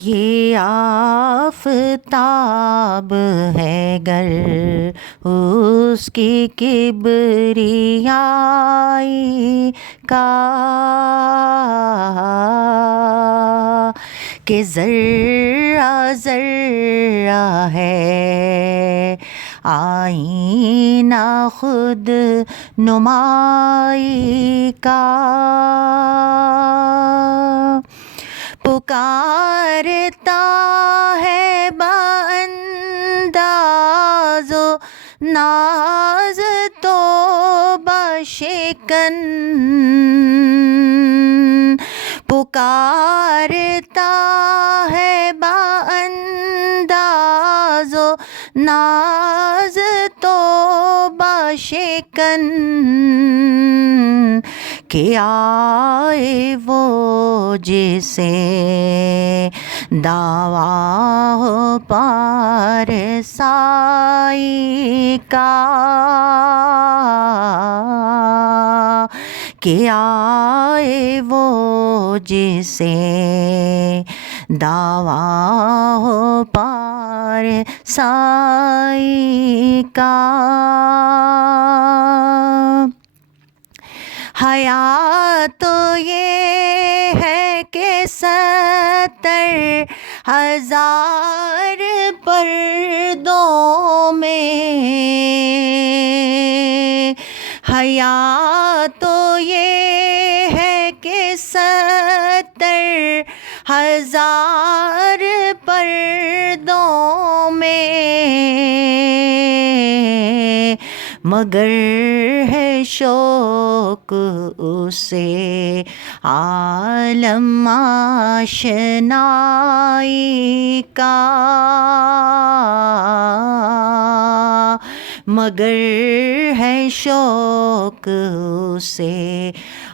یہ آفتاب ہے گر اس کی کبریائی کا کہ ذرہ ذرہ ہے آئینہ خود نمائی کا پکارتا ہے بانداز و ناز تو بشکن پکارتا ہے بانداز و ناز تو بشکن کہ آئے وہ جسے دعویٰ ہو پارسائی کا کہ آئے وہ جسے دعویٰ ہو پارسائی کا حیات تو یہ ہے کہ 70,000 پردوں میں حیات تو یہ ہے کہ 70,000 پردوں میں مگر ہے شوق اسے عالم آشنائی کا مگر ہے شوق اسے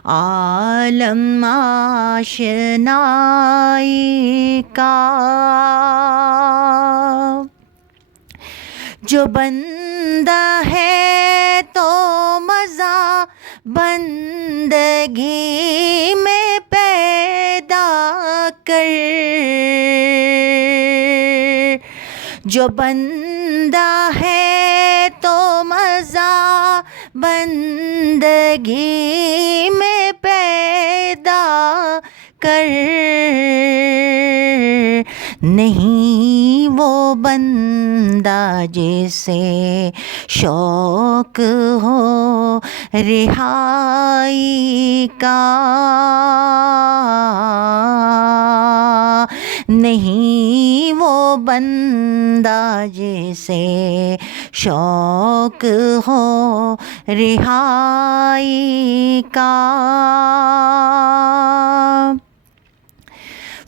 عالم آشنائی کا جو بندہ ہے تو مزہ بندگی میں پیدا کر جو بندہ ہے تو مزہ بندگی میں پیدا کر نہیں وہ بندہ جسے شوق ہو رہائی کا نہیں وہ بندہ جسے شوق ہو رہائی کا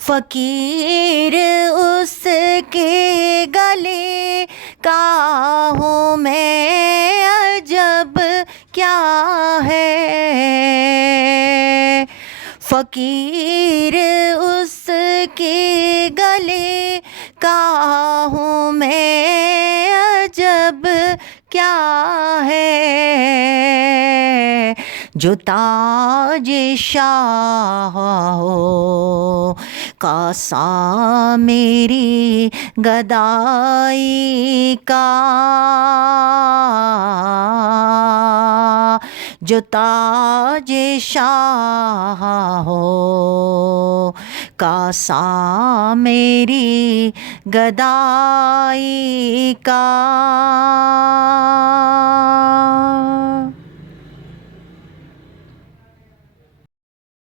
فقیر اس کے گلے کا ہوں میں عجب کیا ہے فقیر اس کے گلے کا ہوں میں عجب کیا ہے جو تاج شاہ ہو کاسا میری گدائی کا جو تاج شاہ ہو کاسا میری گدائی کا